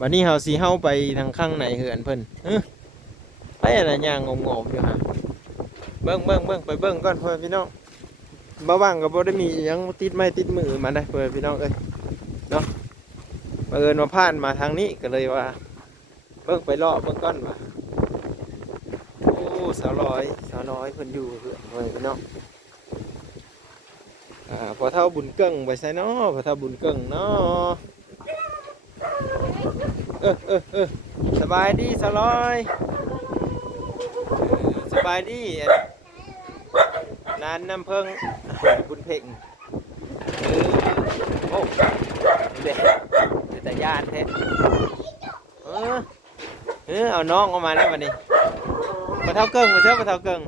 วันนี้เฮาสิเฮาไปทางข้างไหนเหือนเพิ่นไปอะไรย่างงงๆอยู่ฮะเบิ่งไปเบิ่งก่อนเพื่อนพี่น้องบ่ว่างก็บ่ได้มีหยังติดไม้ติดมือมาได้เพื่อนพี่น้องเอ้ยเนาะบังเอิญมาผ่านมาทางนี้ก็เลยว่าเบิ่งไปเลาะเบิ่งก่อนว่าโอ้สาวร้อยเพิ่นอยู่เหือนเพื่อนพี่น้องพอเท่าบุญเกิ้งไปใส่เนาะพอเท่าบุญเกิ้งเนาะสบายดีสาวร้อยสบายดีนานน้ำเพิ่งบุญเพ่งโอ้เด็กแต่ย่านแท้เอาน้องออกมาแล้ววันนี้พอเท่าเกิ้งมาเชื่อพอเท่าเกิ้ง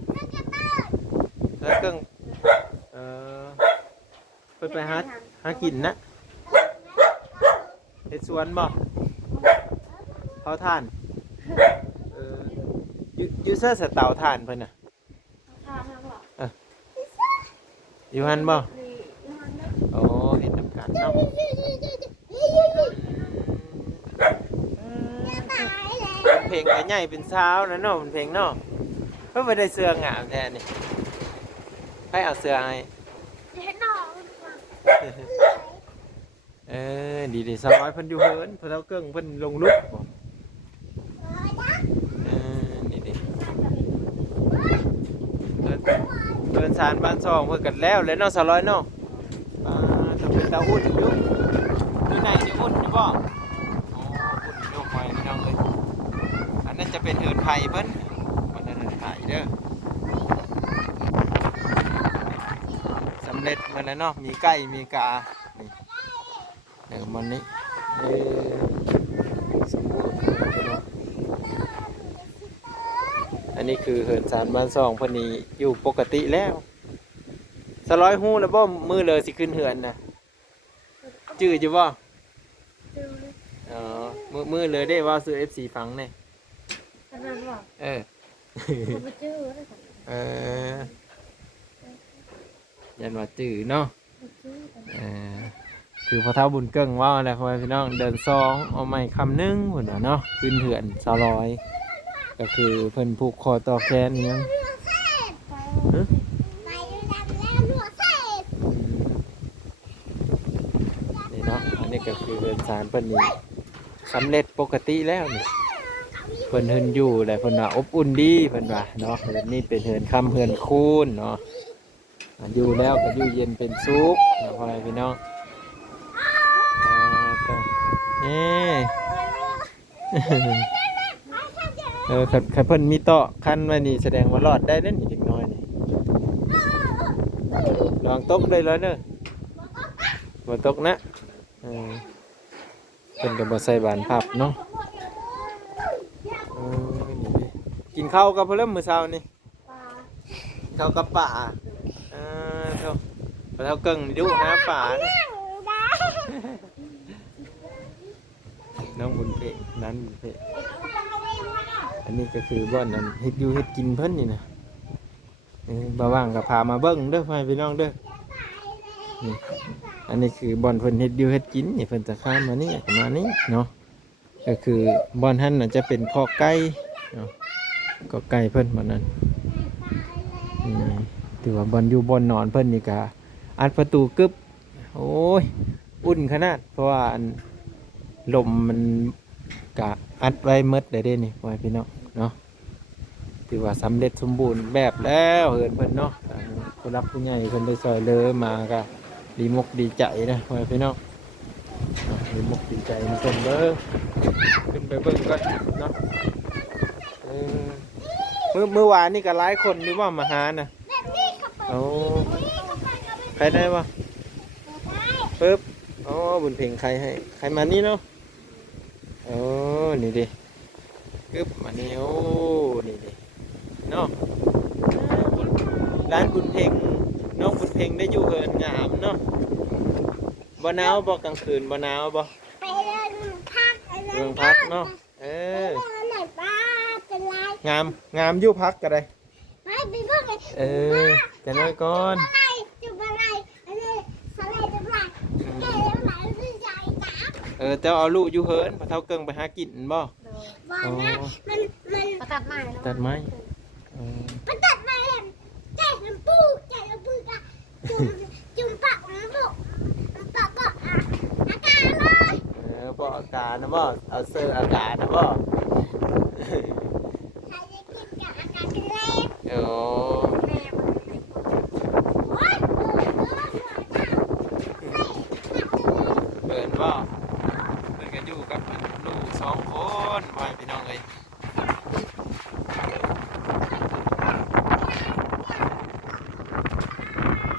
เพิ่นไปหากินนะเฮ็ดสวนบ่เผาถ่านอยู่เสื้อสเตาถ่านเพิ่นน่ะอยู่หันบ่โอ้เห็นน้ำกันเนาะเพลงใหญ่เป็นเช้านะเนาะเพลงเนาะเพิ่นบ่ได้เสื้องามแท้นี่ให้เอาเสื้อให้ดีสบายเพิ่นอยู่เฮินเพิ่นเอาเกิ้งเพิ่นลงลุกบ่นี่เพิ่นสารบ้านซองเพิ่นกันแล้วเนาะสาวร้อยเนาะจะเป็นตาอุ่นอยู่ที่ไหนนี่อุ่นอยู่บ่โอ้อุ่นอยู่ไปพี่น้องเอ้ยอันนั้นจะเป็นเฮินไผ่เพิ่นมันเฮินไผ่เด้อสำเร็จมาแล้วเนาะมีไก่มีกานี่มันนี้สมบูรณ์อันนี้คือเหินสารบ้านซองพอนีอยู่ปกติแล้วสร้อยหู้แล้วบ่มือเลยสิขึ้นเหือนนะจื้ออยู่บ่มือเลยได้ว่าซื้อ FC ฟังเนี่ยยันว่าจื้อเนาะคือพอเท่าบุญเกิ้งว่าอะไรพ่อพี่น้องเดินซองเอาไม้คำนึงหุ่นเนาะขึ้นเหือนสาวร้อยก็คือเพิ่นผูกคอต่อแขนยังนี่เนาะอันนี้ก็คือเรือนสารเพิ่นนี่สำเร็จปกติแล้วนี่เพิ่นเฮินอยู่แต่เพิ่นว่าอบอุ่นดีเพิ่นว่าเนาะเรือนนี้เป็นเฮือนคำเฮือนคูนเนาะอยู่แล้วก็อยู่เย็นเป็นสุขนะพ่อพี่น้องขันเพิ่นมีโต๊ะคันไว้นี่แสดงว่ารอดได้เด้นี่เด็กน้อยนี่ลองตกได้เลยเนอะบ่ตกนะเพิ่นก็บ่ใส่บานพับเนาะกินข้าวกับเพิ่นมื้อเช้านี่ข้าวกับป่าเท่าเกิ่งดูหาป่าน้องบุญเพชรนั้นบุญเพชรอันนี้ก็คือบ้านนั้นเฮ็ดอยู่เฮ็ดกินเพิ่นนี่นะบ่ว่างก็พามาเบิ่งเด้อพี่น้องเด้อนี่อันนี้คือบ่อนเพิ่นเฮ็ดอยู่เฮ็ดกินนี่เพิ่นจะข้ามมานี่มานี่เนาะก็คือบ่อนหั่นน่ะจะเป็นคอกไก่เนาะก็ไก่เพิ่นบ่นั้นถือว่าบ่อนอยู่บ่อนนอนเพิ่นนี่ก็อัดประตูกึบโอ้ยอุ่นขนาดเพราะว่าลมมันกะอัดไว้เมดได้นี่พ่อพี่น้องเนาะถือว่าสำเร็จสมบูรณ์แบบแล้วเหินเพิ่นเนาะผู้รับผู้ใหญ่เพิ่นได้ซอยเลยมาก็ดีมกดีใจนะพ่อพี่น้องดีมกดีใจมันเพิ่นเบิ่งขึ้นไปเบิ่งก่อนเนาะเมื่อวานนี่ก็หลายคนอยู่ว่ามาหาน่ะโอ้ใครได้บ่ปึ๊บอ๋อบุญเพ่งใครให้ใครมานี่เนาะโอ้นี่ดิกึบมานี่โอ้นี่ดิเนาะร้านบุญเพ่งน้องบุญเพ่งได้อยู่เหินงามเนาะบ่หนาวบ่กลางคืนบ่หนาวบ่ไปเรื่องพักเนาะงามอยู่พักก็ได้จะน้อยก่อน แต่เอาลูกอยู่เฮินพอเท่าเกิงไปหากินบ่ โดย ว่า อ๋อ นะมัน มาตัดไม้แล้ว ตัดไม้อ๋อ มันตัดมาเห็นใจลำปูกะจุ่มปากมันบุกมันปากก็อากาศเลย บ่อากาศนะบ่เอาเสื้ออากาศนะบ่ ใครจะกินกับอากาศกันเลย โอ้ แม่มันเป็นคน โอ๊ย เปิดบ่เปิดกันอยู่กับลูก2คนไว้พี่น้องเอ้ย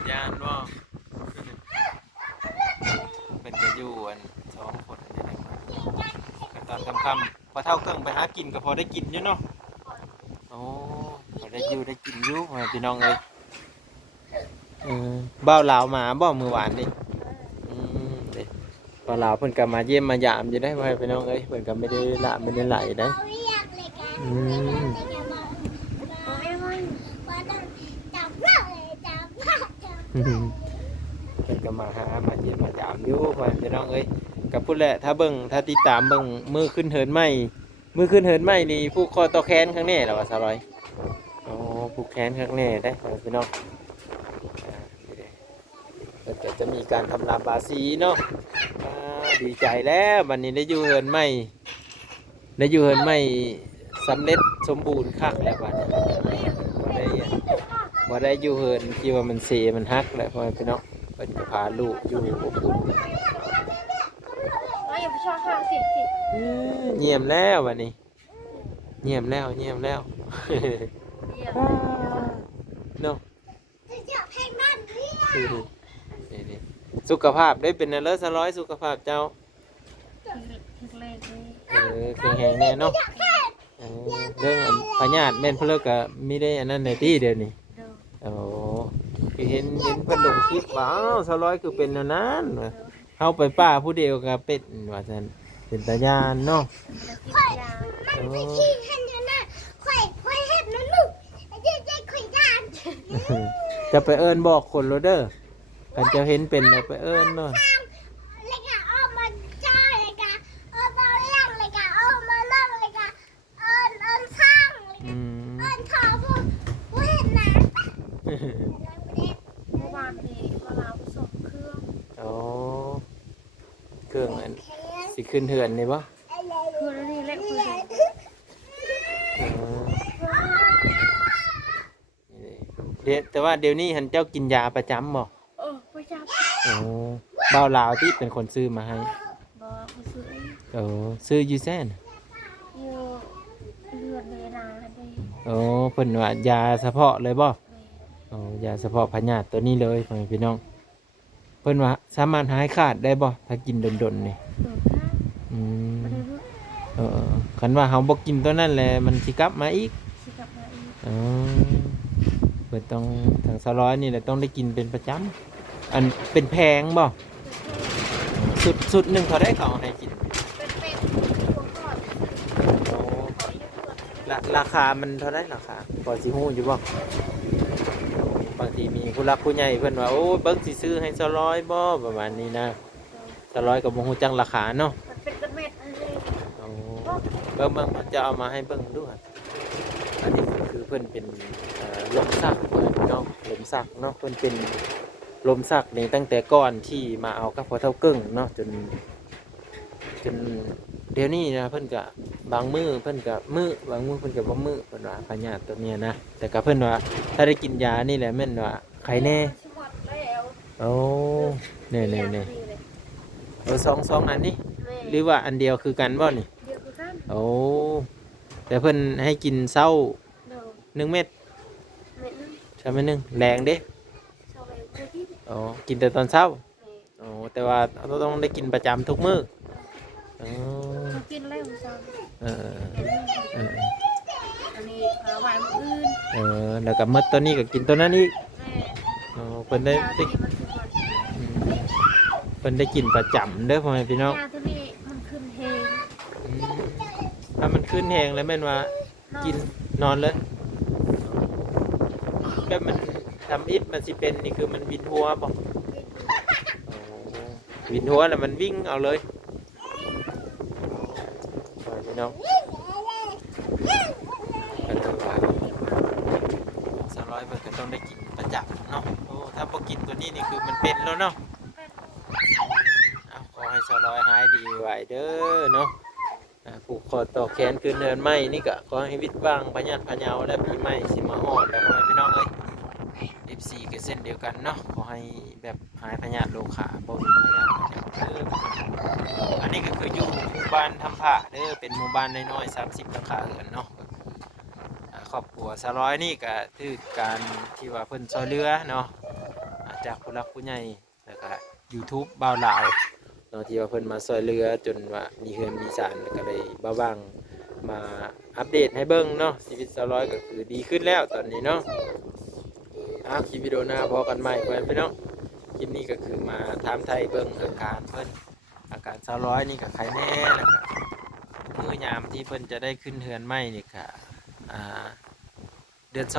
ย่านบ่เป็นกันอยู่อัน2คนนี่แหละก็ตอนค่ำๆพอเท่าเกิงไปหากินก็พอได้กินอยู่เนาะโอ้พอได้อยู่ได้กินอยู่ไว้พี่น้องเอ้ยบ้าวลาวมาบ่มื้อวานนี่เด้บ้าวลาวเพิ่นก็มาเยี่ยมมายามอยู่ได้ไว้พี่น้องเอ้ยเพิ่นก็ไม่ได้ละไม่ได้ไหลได้ เอาเรียกเลยกัน โอ้ยมัน ว่าต้องจับเลยจับจับ เพิ่นก็มาหามาเยี่ยมมายามอยู่ไว้พี่น้องเอ้ยก็พูดแหละถ้าเบิ่งถ้าติดตามเบิ่งมือขึ้นเหินไหมมือขึ้นเหินไหมนี่ผู้คอต่อแขนข้างแน่แล้วว่าสะร้อยอ๋อผู้แขนข้างแน่ได้ไว้พี่น้องนี่เด้เพิ่นก็จะมีการทำลามบาสีเนาะดีใจแล้ววันนี้ได้อยู่เหินไหมได้อยู่เหินไหมสำเร็จสมบูรณ์คักแล้วบัดนี้บ่ได้อยู่เหินที่ว่ามันเสมันฮักแล้วพ่อแม่พี่น้องเพิ่นก็พาลูกอยู่อบอุ่น เราอย่าไปชอบข้างสิ เงียบแล้ววันนี้เงียบแล้วเงียบแล้ว เยี่ยม เนาะ จะจับให้มันเรียก นี่สุขภาพได้เป็นอะไรสะร้อยสุขภาพเจ้า ถึงเลขนี้ แข็งแรงแน่เนาะเรื่องพญาติแม่นเพนเลิกก็มีได้อันนั้นในที่เดียวนี่ โดย โอ้คือเห็นเพิ่นลงคลิปว้าวสะร้อยคือเป็นอันนั้นว่ะเข้าไปป้าผู้เดียวก็เป็นว่าซั่นเป็นตาญาณเนาะ แล้วกินยา มันไม่ขี้ขันอยู่นะค่อยเห็นมันลูกจะค่อยด้าน จะไปเอิ้นบอกคนโรเดอร์กันจะเห็นเป็นแล้วไปเอิ้นเนาะ เลยกะเอามาจ้าเลยกะเอามาเลี้ยงเลยกะเอามานั่งเลยกะเอิญสร้างเลย อื กะ ม เอิญทอผู้เห็นนะ เมื่อวานนี้มาลาวผสมเครื่อง โอ้เครื่องอันสิขึ้นเหือนนี่ปะ เพื่อนนี่เล็กเพื่อน เดี๋ยวแต่ว่าเดี๋ยวนี้หันเจ้ากินยาประจำบ่ ไปจับ โอ้บ่าวลาวที่เป็นคนซื้อมาให้ บอกเขาซื้อ โอ้ซื้ออยูแซน อยู่เลือดเวลาได้ โอ้เพิ่นว่ายาเฉพาะเลยบ่โอ้ยาเฉพาะพญาติตัวนี้เลยพ่อแม่พี่น้องเพิ่นว่าสามารถหายขาดได้บ่ถ้ากินดนๆนี่ โดนข้าง อืม ไม่ได้รู้ คันว่าเฮาบ่กินตัวนั้นแหละมันสิกลับมาอีก สิกลับมาอีก อ๋อเปิดต้องทาง200นี่แหละต้องได้กินเป็นประจำอันเป็นแพงบ่สุดหนึ่งเขาได้เขาให้กิน เป็นตัวก่อน โอ้ ขอเยอะเกิน ราคามันเท่าไรราคาพอสิฮู้อยู่บ่บางทีมีผู้รักผู้ใหญ่เพิ่นว่าโอ้เบิ่งสิซื้อให้200บ่ประมาณนี้นะ200ก็บ่ฮู้จักราคาเนาะ มันเป็นกระเม็ดอะไร โอ้เบิ่งมันจะเอามาให้เบิ่งดูครับอันนี้คือเพิ่นเป็นลมสักเพิ่นเนาะลมสักเนาะเพิ่นเป็นลมสักนี่ตั้งแต่ก่อนที่มาเอากับพ่อเฒ่าเกิ้งเนาะจนเดี๋ยวนี้นะเพิ่นก็บางมื้อเพิ่นก็บางมื้อเพิ่นก็บ่มื้อเพิ่นว่าพญาติตัวเนี้ยนะแต่ก็เพิ่นว่าถ้าได้กินยานี่แหละแม่นว่าไข้แน่ ชิมอดแล้ว โอ้เน่ๆๆสองอันนี้หรือ แม่ ว่าอันเดียวคือกันบ่นี่ เดียวคือกัน โอ้แต่เพิ่นให้กินเช้า เดี๋ยว 1 เม็ด แม่นึง ใช่ไหมนึงแรงเด้ ชาวไปเพื่อที่ อ๋อกินแต่ตอนเช้า แม่ อ๋อแต่ว่าเราต้องได้กินประจำทุกมื้ออ๋อ เขากินแล้วชาว เออเออ อันนี้หาไว้มื้ออื่น แล้วก็มื้อตัวนี้ก็กินตัวนั้นอีก แม่ อ๋อเพิ่นได้ ยาตัวนี้มันคือว่า อืมเพิ่นได้กินประจำเด้อพ่อแม่พี่น้อง ยาตัวนี้มันขึ้นเฮง อืมถ้ามันขึ้นแหงแล้วแม่นว่ากินนอนเลยแบบมันทำอิฐมันสิเป็นนี่คือมันวินหัวบ่อ๋อวินหัวแล้วมันวิ่งเอาเลย กิน พี่น้องสาวร้อยเพิ่นก็ต้องได้กินประจำเนาะโอ้ถ้าพอกินตัวนี้นี่คือมันเป็นแล้วเนาะเอาขอให้สาวร้อยหายดีไวเด้อเนาะผูกคอต่อแขนคืนเดือนไม่นี่ก็ขอให้วิตว่างพยัญพะเยาและปีใหม่สิมาฮอดแล้วพี่น้องเอ้ย F4 ก็เส้นเดียวกันเนาะขอให้แบบหายพยาธิโรคาบ่มีพยาธิอันนี้ก็คืออยู่หมู่บ้านทำผ้าเด้อเป็นหมู่บ้านน้อยๆ30หลังคาเรือนเนาะครอบครัวสะร้อยนี่ก็ถือการที่ว่าเพิ่นช่วยเหลือเนาะจากผู้หลักผู้ใหญ่แล้วก็ YouTube บ่าวลาวเนาะที่ว่าเพิ่นมาช่วยเหลือจนว่ามีเฮือนมีศาลก็ได้บ่าวางมาอัปเดตให้เบิ่งเนาะชีวิตสะร้อยก็คือดีขึ้นแล้วตอนนี้เนาะคลิปวิดีโอหน้าพอกันใหม่พี่น้องคลิปนี้ก็คือมาถามไทยเบิ่งอาการเพิ่นอาการสะร้อยนี่ก็ใครแน่แล้วก็มื้อยามที่เพิ่นจะได้ขึ้นเฮือนใหม่นี่ค่ะเดือน2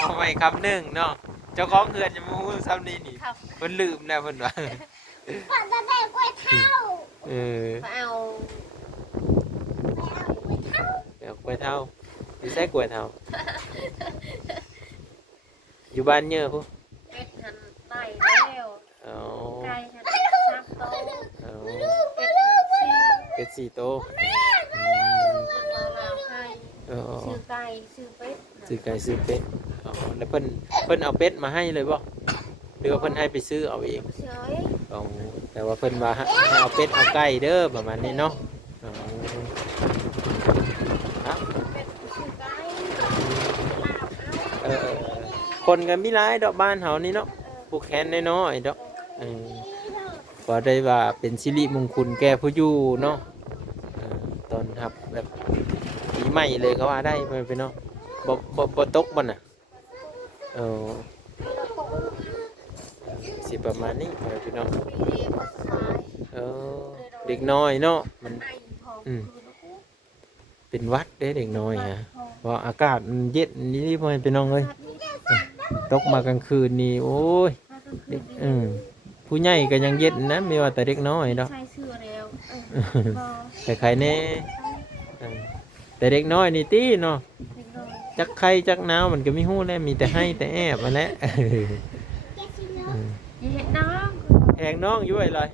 เอาไว้คำหนึ่งเนาะเจ้าของเฮือนจะมาฮู้ซ้ำนี่นี่เพิ่นลืมแล้วเพิ่นว่า ก่อนจะได้กล้วยเท่า เอา เดี๋ยวกล้วยเท่าอยู่ใส่กล้วยเท่าอยู่บ้านเยอะพุ เป็ดหันไต่แล้ว อ๋อ ไก่หันซับโต อ๋อ เป็ดหันซี เป็ด4 โตว เราให้ อ๋อ ซื้อไก่ซื้อเป็ด ซื้อไก่ซื้อเป็ดอ๋อแล้วเพิ่นเอาเป็ดมาให้เลยบ่หรือว่าเพิ่นให้ไปซื้อเอาเอง เฉย อ๋อแต่ว่าเพิ่นว่าให้เอาเป็ดเอาไก่เด้อประมาณนี้เนาะอ๋อครับ เป็ดซื้อไก่ลาบเอา คนกันมีหลายดอกบ้านเฮานี่เนาะผู้แค้นน้อยๆดอกก็ได้ว่าเป็นสิริมงคลแก่ผู้อยู่เนาะตอนรับแบบปีใหม่เลยก็ว่าได้ไปเนาะบ่ตกบ่น่ะสิประมาณนี้ไปพี่น้อง เรียกว่าสาย เด็กน้อยเนาะมัน ไอ้พอ เป็นหวัดเด้เด็กน้อยฮะเพราะอากาศมันเย็นนี่พ่อพี่น้องเอ้ยตกมากลางคืนนี่โอ้ยเด็กผู้ใหญ่ก็ยังเย็นนะไม่ว่าแต่เด็กน้อยเนาะ ใส่เสื้อแล้วพอ แต่ใครแน่แต่เด็กน้อยนี่ตีเนาะ เด็กน้อย จักใครจักหนาวมันก็ไม่ฮู้แล้วมีแต่ให้แต่แอบมาแหล้ว อย่าเห็นน้อง แองน้องอยู่ไอ้เลย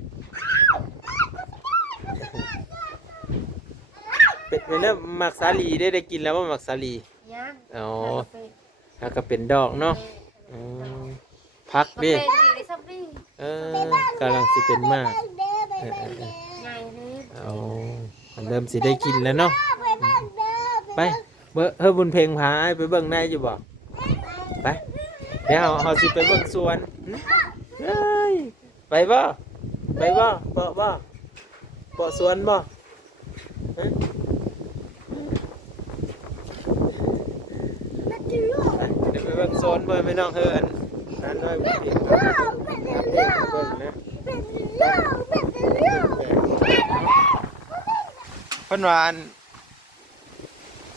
เป็ดไปแล้วมักสาลีได้กินแล้วว่ามักสาลี ยัง อ๋อแล้วก็เป็นดอกเนาะพัก ดิ ดิ ได้ซับดิ กำลังสิเป็นมาก ใหญ่เลย เริ่มสิได้กินแล้วเนาะไปเฮ้ยบุญเพลงพาไปเบิ่งได้อยู่บ่ไปเดี๋ยวเฮาสิไปเบิ่งสวนเฮ้ยไปบ่บ่สวนบ่เดี๋ยวไปเบิ่งสวนเบิ่งไปน้องเฮือนนั่นด้วยบุญเพลงเบิ่งนะเพิ่นว่า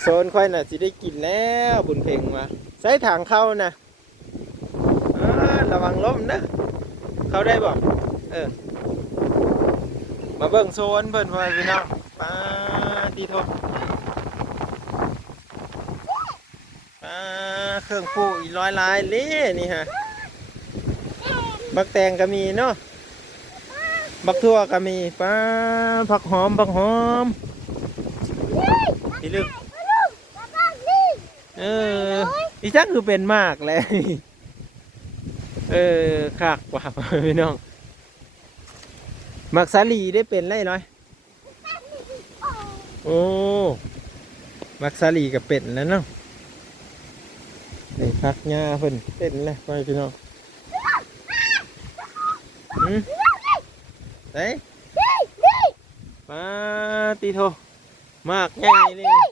โซนค่อยน่ะสิได้กินแล้วบุญเพ็งมาใส่ถังเข้านะระวังล้มนะเข้าได้บ่มาเบิ่งโซนเพิ่นพ่อพี่น้องป้าดีโทเครื่องปลูกอีร้อยลายเลยนี่ฮะบักแตงก็มีเนาะบักทั่วก็มีป้าผักหอมพี่ลึกอีจักคือเป็นมากเลยขากกว่าพี่น้องมักสาลีได้เป็นไรน้อยโอ้มักสาลีกับเป็ดแล้วเนาะไอ้พักหญ้าเพิ่นเป็นเลยไปพี่น้องเฮ้ยมาตีโทมากใหญ่เลย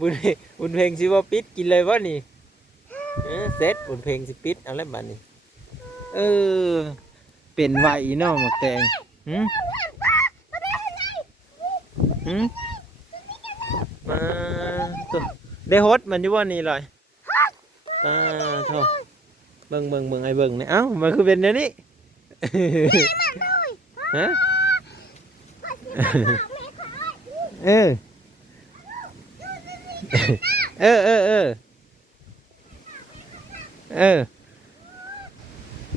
บุญเพลงสิว่าปิดกินเลยวะนี่เสร็จบุญเพลงสิปิดเอาแล้วบัดนี้เป็นไหวเนาะหมกแตงมาตัวได้ฮดมันอยู่ว่านี่เลยโทเบิ่งไอ้เบิ่งเนี่ยเอ้ามันคือเป็นเดี๋ยวนี้ฮะ เออเออเออเออเออ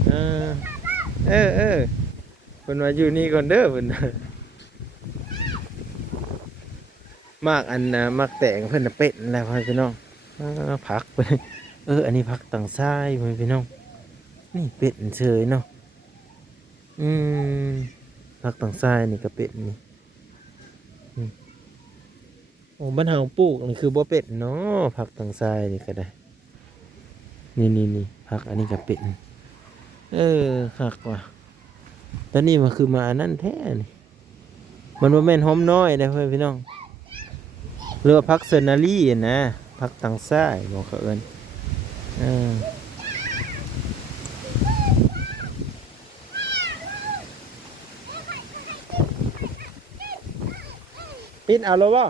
เออเออเออเพิ่นว่าอยู่นี่ก่อนเด้อเพิ่นมากอันน่ะมักแต่งเพิ่นน่ะเป็ดแล้วพ่อพี่น้องผักเพิ่นอันนี้ผักต่างชาติพ่อพี่น้องนี่เป็ดเฉยเนาะอืมผักต่างชาตินี่ก็เป็ดนี่โอ้บ้านเฮาปลูกนี่คือบ่เป็ดเนาะผักต่างชาตินี่ก็ได้นี่ผักอันนี้ก็เป็ดคักว่ะตอนนี้มันคือมาอันนั้นแท้นี่มันบ่แม่นหอมน้อยนะพ่อพี่น้องเรือพักเซนารีนะพักตังซ้ายบอกเขาเอิญปิดเอาแล้วบ่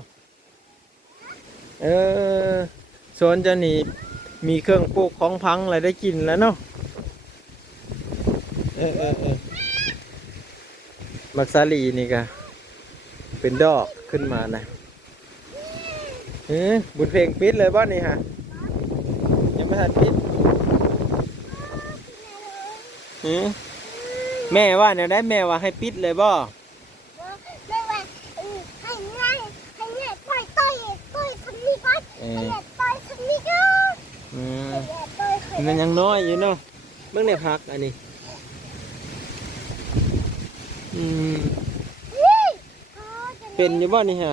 โซนจะนี่มีเครื่องปลูกของพังอะไรได้กินแล้วเนาะมักซาลีนี่กะเป็นดอกขึ้นมานะบุญเพลงปิดเลยบ่นี่ฮะยังไม่ทันปิดแม่ว่าเนี่ยได้แม่ว่าให้ปิดเลยบ่ไม่ว่าให้ง่ายต่อยทำนี่ก่อนต่อยทำนี่ก่อนมันยังน้อยอยู่เนาะเมื่อไหร่พักอันนี้เป็นอยู่บ่นี่ฮะ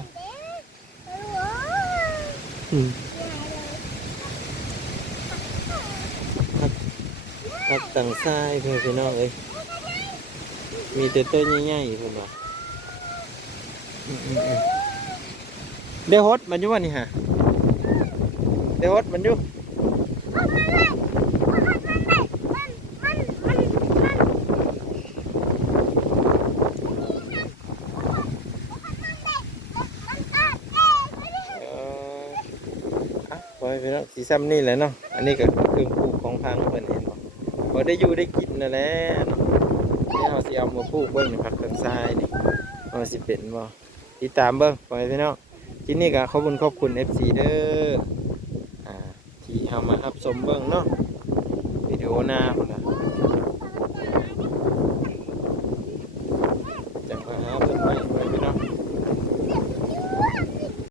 พักต่างซ้ายเพื่อนพี่น้องเอ้ยมีแต่ต้นใหญ่ๆเพื่อนว่าได้ฮดมันอยู่บ่นี่ฮะได้ฮดมันอยู่พี่น้องสีซ้ำนี่แหละเนาะอันนี้ก็คือปลูกของพังเพื่อนเห็นบ่พอได้อยู่ได้กินนั่นแหละนี่เราสิเอามาปลูกเบิ้งในผักทางซ้ายนี่เราสิเป็นบ่ติดตามเบิ้งไปพี่น้องที่นี่ก็ขอบคุณ FC เด้อที่เอามารับชมเบิ้งเนาะวิดีโอหน้าพุ่นน่ะ